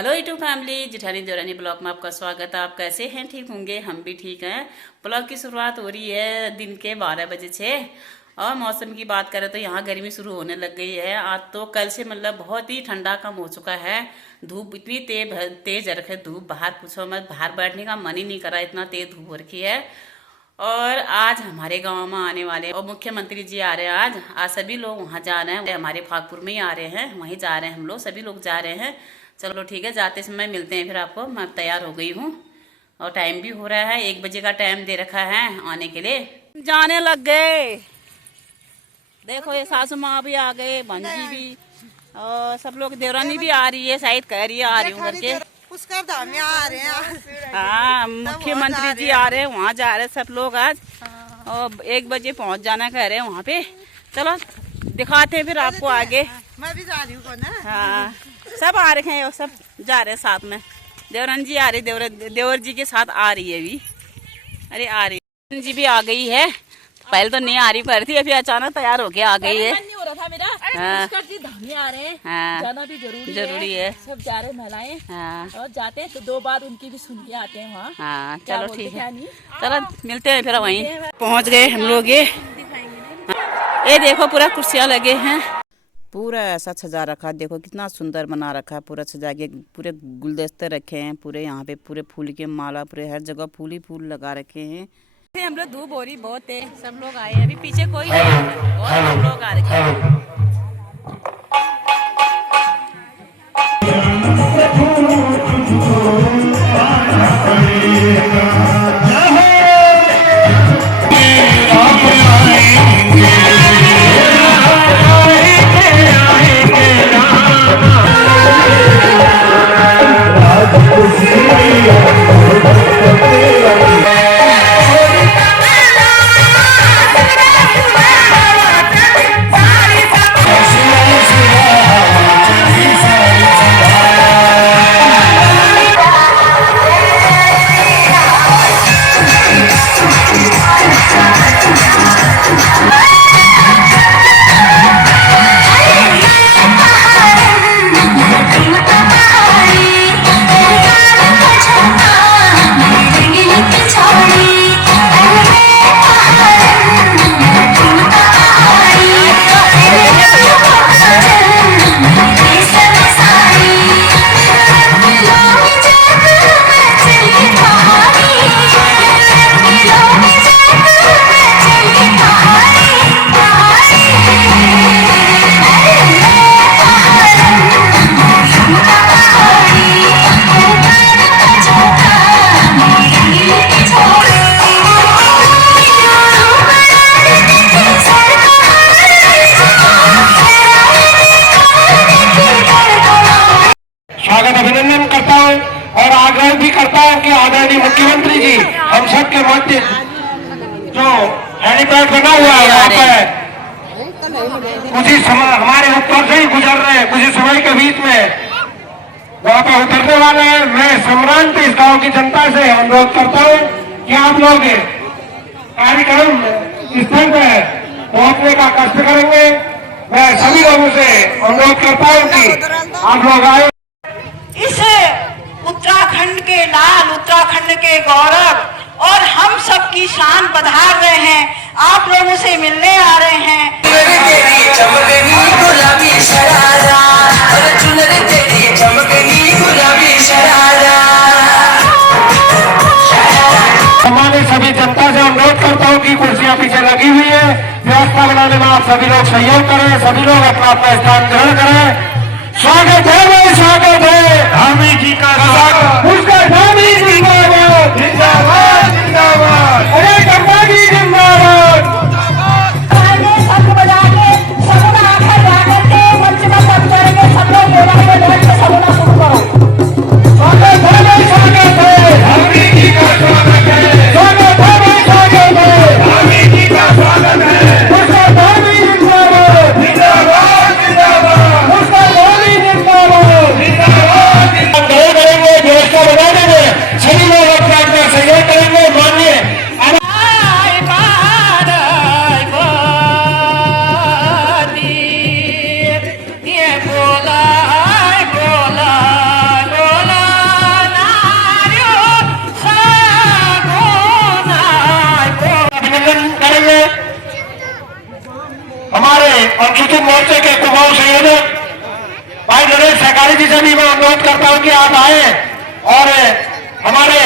Hello YouTube family, जिठानी देवरानी blog में आपका स्वागत है। आप कैसे हैं? ठीक होंगे, हम भी ठीक हैं। ब्लॉग की शुरुआत हो रही है दिन के 12 बजे से। और मौसम की बात करें तो यहाँ गर्मी शुरू होने लग गई है। आज तो कल से मतलब बहुत ही ठंडा कम हो चुका है। धूप इतनी तेज रखे, धूप बाहर पूछो मत, बाहर बैठने का मन ही नहीं करा, इतना तेज धूप हो रखी है। और आज हमारे गांव में आने वाले और मुख्यमंत्री जी आ रहे हैं। आज सभी लोग वहाँ जा रहे हैं, हमारे फागपुर में ही आ रहे हैं, वहीं जा रहे हैं हम लोग, सभी लोग जा रहे हैं। चलो ठीक है, जाते समय मिलते हैं फिर आपको। मैं तैयार हो गई हूँ और टाइम भी हो रहा है, 1 बजे का टाइम दे रखा है आने के लिए। जाने लग गए, देखो ये सासू माँ भी आ गए, भंजी भी, और सब लोग, देवरानी भी आ रही है, शायद कह रही है आ रही हूँ करके। पुष्कर धाम में आ रहे हैं। हाँ, मुख्यमंत्री जी आ रहे हैं, वहाँ जा रहे हैं सब लोग आज। और 1 बजे पहुँच जाना कह रहे हैं वहाँ पे। चलो दिखाते हैं फिर आपको आगे। मैं भी जा रही हूँ ना। हाँ, सब आ रहे हैं, सब जा रहे हैं साथ में। देवरन जी आ रही, देवर जी के साथ आ रही है अभी। अरे आ रही, देवरन जी भी आ गई है। पहले तो नहीं आ रही पर थी, अभी अचानक तैयार होके आ गई है। नहीं हो रहा था मेरा। हाँ, जी धामी आ रहे हैं। हाँ, जाना भी जरूरी है। सब जा रहे महिलाएं। हाँ, और जाते हैं तो 2 बार उनकी भी सुन के आते हैं वहाँ। हाँ, चलो ठीक है, नहीं? चलो मिलते हैं फिर वहीं। पहुँच गए हम लोग। ये देखो पूरा कुर्सियाँ लगे हैं, पूरा ऐसा सजा रखा, देखो कितना सुंदर बना रखा है। पूरा सजा के पूरे गुलदस्ते रखे हैं, पूरे यहाँ पे पूरे फूल के माला, पूरे हर जगह फूल ही फूल लगा रखे हैं। हम लोग धूप हो रही बहुत है, सब लोग आए हैं, अभी पीछे कोई नहीं है और हम लोग आ रखे हैं। अभिनंदन करता हूं और आग्रह भी करता हूं कि आदरणीय मुख्यमंत्री जी हम सब के मध्य जो हेलीपैड बना हुआ है वहाँ पर कुछ ही समय हमारे ऊपर से ही गुजर रहे हैं, कुछ ही समय के बीच में वहाँ पर उतरने वाले हैं। मैं सम्रांत इस गांव की जनता से अनुरोध करता हूँ कि आप लोग कार्यक्रम स्थल पर पहुंचने का कष्ट करेंगे। मैं सभी लोगों से अनुरोध करता हूँ कि आप लोग आए। इस उत्तराखंड के लाल, उत्तराखंड के गौरव और हम सब की शान पधार रहे हैं, आप लोगों से मिलने आ रहे हैं। हमारे सभी जनता से अनुरोध करता हूँ कि कुर्सियां पीछे लगी हुई है, व्यवस्था बनाने में आप सभी लोग सहयोग करें, सभी लोग अपना अपना स्थान ग्रहण करें। स्वागत है भाई, स्वागत है धामी जी का स्वागत। पुष्कर धामी जिंदाबाद, जिंदाबाद, जिंदाबाद। अरे गंगा जी जिंदाबाद। शंख बजा के सगुना आकर जाकर के मंच में सब करेंगे, सब लोग मोबाइल में बैठ के सगुना शुरू करो। स्वागत है भाई, स्वागत है धामी जी का स्वागत है। स्वागत है भाई, स्वागत है धामी जी का स्वागत है। पुष्कर धामी जिंदाबाद, जिंदाबाद, जिंदाबाद। पुष्कर धामी जिंदाबाद। मोर्चे के कुमाऊं संयोजक भाई नरेश सहकारी जी से भी मैं अनुरोध करता हूं कि आप आए और हमारे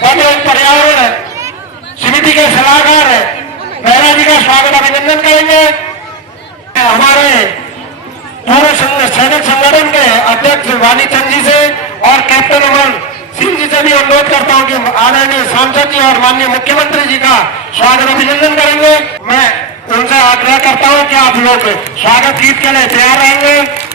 पर्यावरण समिति के सलाहकार मेहरा जी का स्वागत अभिनंदन करेंगे। हमारे पूर्व सैनिक संगठन के अध्यक्ष वानी चंद जी से और कैप्टन अमन सिंह जी से भी अनुरोध करता हूं कि आदरणीय सांसद जी और माननीय मुख्यमंत्री जी का स्वागत अभिनंदन करेंगे। मैं उनसे आग्रह करता हूं कि आप लोग स्वागत गीत के लिए तैयार रहेंगे।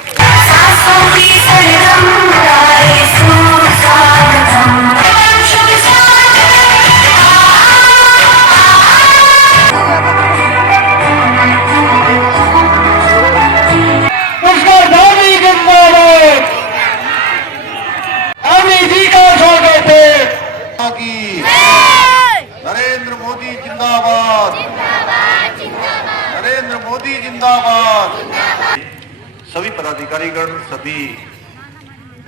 नरेंद्र मोदी जिंदाबाद, नरेंद्र मोदी जिंदाबाद। सभी पदाधिकारीगण, सभी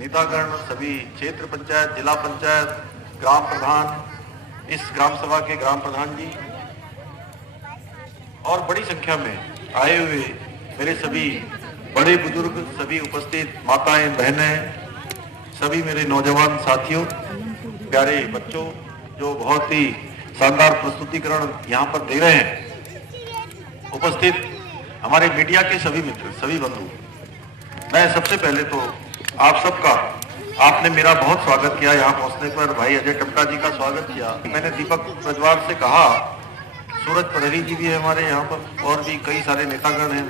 नेतागण, सभी क्षेत्र पंचायत, जिला पंचायत, ग्राम प्रधान, इस ग्राम सभा के ग्राम प्रधान जी और बड़ी संख्या में आए हुए मेरे सभी बड़े बुजुर्ग, सभी उपस्थित माताएं, बहनें, सभी मेरे नौजवान साथियों, प्यारे बच्चों जो बहुत ही शानदार प्रस्तुतिकरण यहाँ पर दे रहे हैं, उपस्थित हमारे मीडिया के सभी मित्र, सभी बंधु, मैं सबसे पहले तो आप सबका, आपने मेरा बहुत स्वागत किया यहाँ पहुंचने पर। भाई अजय टमटा जी का स्वागत किया। मैंने दीपक प्रज्वाल से कहा, सूरज पढ़री जी भी है हमारे यहाँ पर और भी कई सारे नेतागण हैं,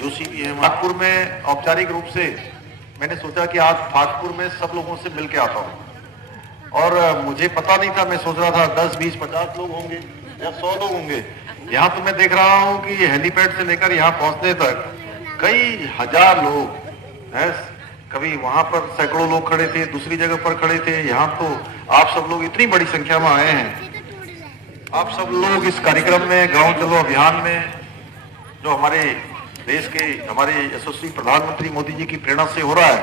जोशी भी है। नागपुर में औपचारिक रूप से मैंने सोचा कि आज नागपुर में सब लोगों से मिल के आता हूँ और मुझे पता नहीं था, मैं सोच रहा था 10, 20, 50 लोग होंगे या 100 लोग होंगे। यहाँ तो मैं देख रहा हूँ कि हेलीपैड से लेकर यहाँ पहुंचने तक कई हजार लोग हैं। कभी वहां पर सैकड़ों लोग खड़े थे, दूसरी जगह पर खड़े थे। यहाँ तो आप सब लोग इतनी बड़ी संख्या में आए हैं। आप सब लोग इस कार्यक्रम में, गांव चलो अभियान में, जो हमारे देश के, हमारे यशस्वी प्रधानमंत्री मोदी जी की प्रेरणा से हो रहा है,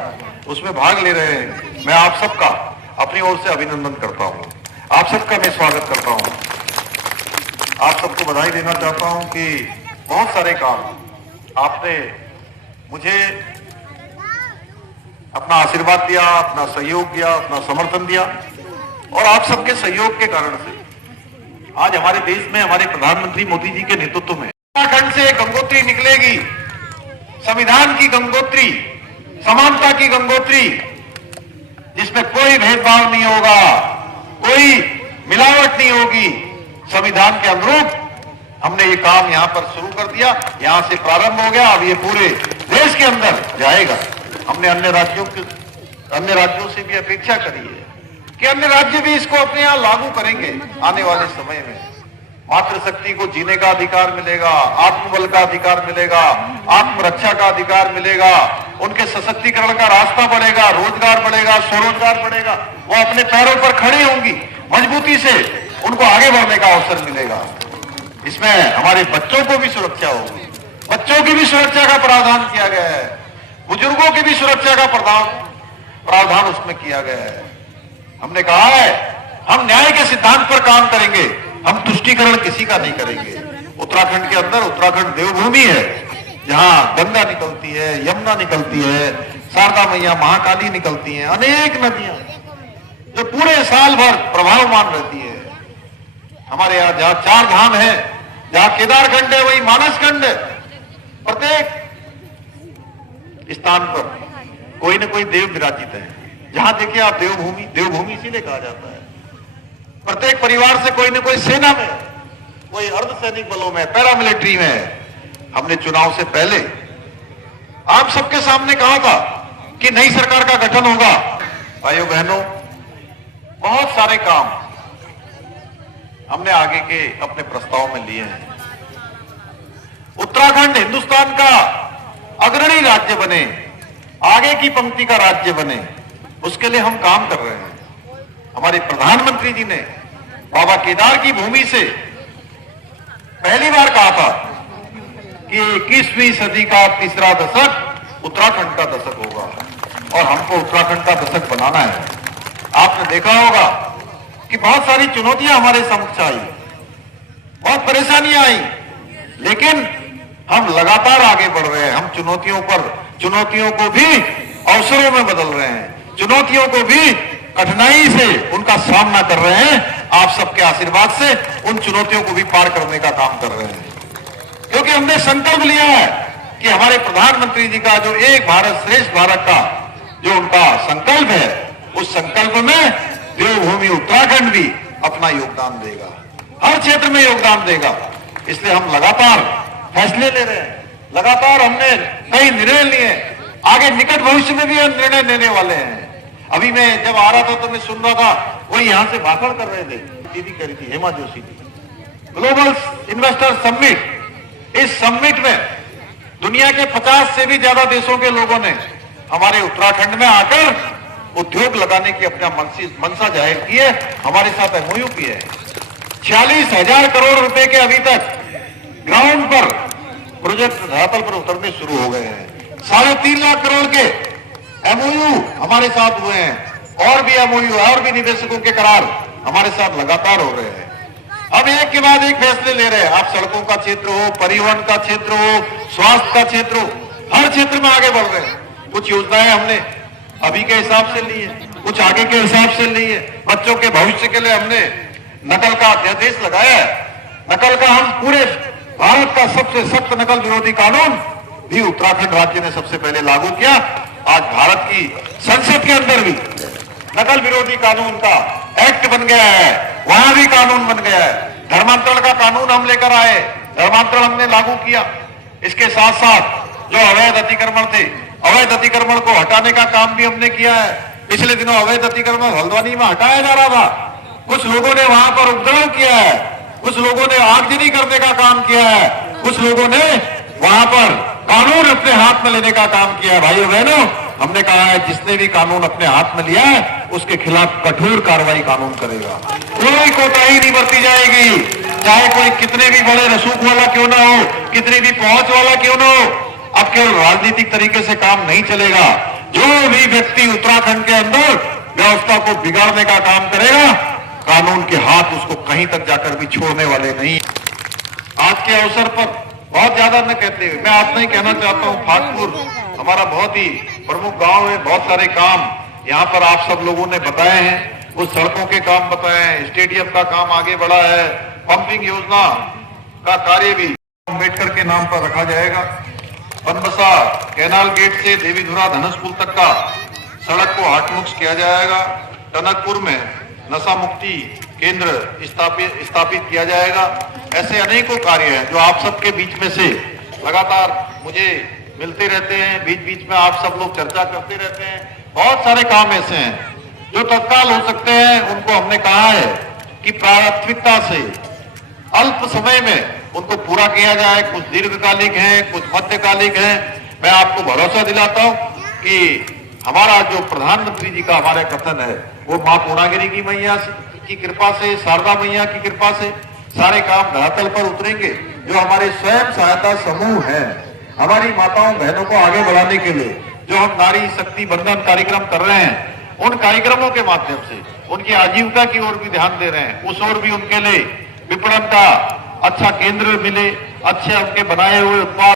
उसमें भाग ले रहे हैं। मैं आप सबका अपनी ओर से अभिनंदन करता हूं, आप सबका मैं स्वागत करता हूं। आप सबको बधाई देना चाहता हूं कि बहुत सारे काम आपने मुझे अपना आशीर्वाद दिया, अपना सहयोग दिया, अपना समर्थन दिया और आप सबके सहयोग के कारण से आज हमारे देश में, हमारे प्रधानमंत्री मोदी जी के नेतृत्व में उत्तराखंड से गंगोत्री निकलेगी, संविधान की गंगोत्री, समानता की गंगोत्री, जिसमें कोई भेदभाव नहीं होगा, कोई मिलावट नहीं होगी। संविधान के अनुरूप हमने ये काम यहाँ पर शुरू कर दिया, यहाँ से प्रारंभ हो गया, अब ये पूरे देश के अंदर जाएगा। हमने अन्य राज्यों से भी अपेक्षा करी है कि अन्य राज्य भी इसको अपने यहाँ लागू करेंगे। आने वाले समय में मातृशक्ति को जीने का अधिकार मिलेगा, आत्मबल का अधिकार मिलेगा, आत्मरक्षा का अधिकार मिलेगा, उनके सशक्तिकरण का रास्ता बढ़ेगा, रोजगार बढ़ेगा, स्वरोजगार बढ़ेगा, वो अपने पैरों पर खड़ी होंगी, मजबूती से उनको आगे बढ़ने का अवसर मिलेगा। इसमें हमारे बच्चों को भी सुरक्षा होगी, बच्चों की भी सुरक्षा का प्रावधान किया गया है, बुजुर्गों की भी सुरक्षा का प्रावधान उसमें किया गया है। हमने कहा है हम न्याय के सिद्धांत पर काम करेंगे, हम तुष्टीकरण किसी का नहीं करेंगे। उत्तराखंड के अंदर, उत्तराखंड देवभूमि है, जहां गंगा निकलती है, यमुना निकलती है, शारदा मैया, महाकाली निकलती हैं, अनेक नदियां जो पूरे साल भर प्रभावमान रहती है। हमारे यहाँ जहां 4 धाम है, जहां केदारखंड है, वही मानसखंड है। प्रत्येक स्थान पर कोई न कोई देव विराजित है। जहां देखिए आप देवभूमि, देवभूमि इसीलिए कहा जाता है। प्रत्येक परिवार से कोई न कोई सेना में, कोई अर्धसैनिक बलों में, पैरामिलिट्री में। हमने चुनाव से पहले आप सबके सामने कहा था कि नई सरकार का गठन होगा। भाइयों बहनों, बहुत सारे काम हमने आगे के अपने प्रस्ताव में लिए हैं। उत्तराखंड हिंदुस्तान का अग्रणी राज्य बने, आगे की पंक्ति का राज्य बने, उसके लिए हम काम कर रहे हैं। हमारे प्रधानमंत्री जी ने बाबा केदार की भूमि से पहली बार कहा था कि 21वीं सदी का तीसरा दशक उत्तराखंड का दशक होगा और हमको उत्तराखंड का दशक बनाना है। आपने देखा होगा कि बहुत सारी चुनौतियां हमारे समक्ष आई, बहुत परेशानियां आई, लेकिन हम लगातार आगे बढ़ रहे हैं। हम चुनौतियों को भी अवसरों में बदल रहे हैं, चुनौतियों को भी कठिनाई से उनका सामना कर रहे हैं। आप सबके आशीर्वाद से उन चुनौतियों को भी पार करने का काम कर रहे हैं, क्योंकि हमने संकल्प लिया है कि हमारे प्रधानमंत्री जी का जो एक भारत श्रेष्ठ भारत का जो उनका संकल्प है, उस संकल्प में देवभूमि उत्तराखंड भी अपना योगदान देगा, हर क्षेत्र में योगदान देगा। इसलिए हम लगातार फैसले ले रहे हैं, लगातार हमने कई निर्णय लिए, आगे निकट भविष्य में भी हम निर्णय लेने वाले हैं। अभी मैं जब आ रहा था तो मैं सुन रहा था, वही यहां से भाषण कर रहे थे, दीदी करी थी, Hema Joshi ji, global investor summit. इस समिट में दुनिया के 50 से भी ज्यादा देशों के लोगों ने हमारे उत्तराखंड में आकर उद्योग लगाने की अपना मंशा जाहिर की है, हमारे साथ एमओयू की है। 46,000 करोड़ रुपए के अभी तक ग्राउंड पर प्रोजेक्ट धरातल पर उतरने शुरू हो गए हैं। 3.5 लाख करोड़ के एमओयू हमारे साथ हुए हैं, और भी एमओयू और भी निवेशकों के करार हमारे साथ लगातार हो रहे हैं। अब एक के बाद एक फैसले ले रहे हैं। आप सड़कों का क्षेत्र हो, परिवहन का क्षेत्र हो, स्वास्थ्य का क्षेत्र हो, हर क्षेत्र में आगे बढ़ रहे हैं। कुछ योजनाएं हमने अभी के हिसाब से ली है, कुछ आगे के हिसाब से ली है। बच्चों के भविष्य के लिए हमने नकल का अध्यादेश लगाया है। नकल का हम पूरे भारत का सबसे सख्त नकल विरोधी कानून भी उत्तराखंड राज्य ने सबसे पहले लागू किया। आज भारत की संसद के अंदर भी नकल विरोधी कानून का एक्ट बन गया है, वहां भी कानून बन गया है। धर्मांतरण का कानून हम लेकर आए, धर्मांतरण हमने लागू किया। इसके साथ साथ जो अवैध अतिक्रमण थे, अवैध अतिक्रमण को हटाने का काम भी हमने किया है। पिछले दिनों अवैध अतिक्रमण हल्द्वानी में हटाया जा रहा था, कुछ लोगों ने वहां पर उपद्रव किया है, कुछ लोगों ने आगजनी करने का काम किया है, कुछ लोगों ने वहां पर कानून अपने हाथ में लेने का काम किया है। भाइयों बहनों, हमने कहा है जिसने भी कानून अपने हाथ में लिया है उसके खिलाफ कठोर कार्रवाई कानून करेगा, कोई कोताही नहीं बरती जाएगी, चाहे कोई कितने भी बड़े रसूख वाला क्यों ना हो, कितनी भी पहुंच वाला क्यों ना हो। अब केवल राजनीतिक तरीके से काम नहीं चलेगा। जो भी व्यक्ति उत्तराखंड के अंदर व्यवस्था को बिगाड़ने का काम करेगा, कानून के हाथ उसको कहीं तक जाकर भी छोड़ने वाले नहीं। आज के अवसर पर बहुत ज्यादा न कहते हुए मैं आपसे ही कहना चाहता हूं, फातपुर हमारा बहुत ही प्रमुख गांव है। बहुत सारे काम यहाँ पर आप सब लोगों ने बताए हैं, कुछ सड़कों के काम बताए हैं, स्टेडियम का काम आगे बढ़ा है, पंपिंग योजना का कार्य भी अम्बेडकर के नाम पर रखा जाएगा। बनबसा कैनाल गेट से देवीधुरा धनुष पुल तक का सड़क को हाटमुक्त किया जाएगा। टनकपुर में नशा मुक्ति केंद्र स्थापित किया जाएगा। ऐसे अनेकों कार्य हैं जो आप सबके बीच में से लगातार मुझे मिलते रहते हैं, बीच बीच में आप सब लोग चर्चा करते रहते हैं। बहुत सारे काम ऐसे हैं जो तत्काल हो सकते हैं, उनको हमने कहा है कि प्राथमिकता से अल्प समय में उनको पूरा किया जाए। कुछ दीर्घकालिक हैं, कुछ मध्यकालिक हैं। मैं आपको भरोसा दिलाता हूं कि हमारा जो प्रधानमंत्री जी का हमारा कथन है, वो मां पूर्णागिरी की मैया की कृपा से, शारदा मैया की कृपा से सारे काम धरातल पर उतरेंगे। जो हमारे स्वयं सहायता समूह हैं, हमारी माताओं बहनों को आगे बढ़ाने के लिए जो हम नारी शक्ति बंधन कार्यक्रम कर रहे हैं, उन कार्यक्रमों के माध्यम से उनकी आजीविका की ओर भी ध्यान दे रहे हैं। उस ओर भी उनके लिए विपणन का अच्छा केंद्र मिले, अच्छे उनके बनाए हुए उत्पाद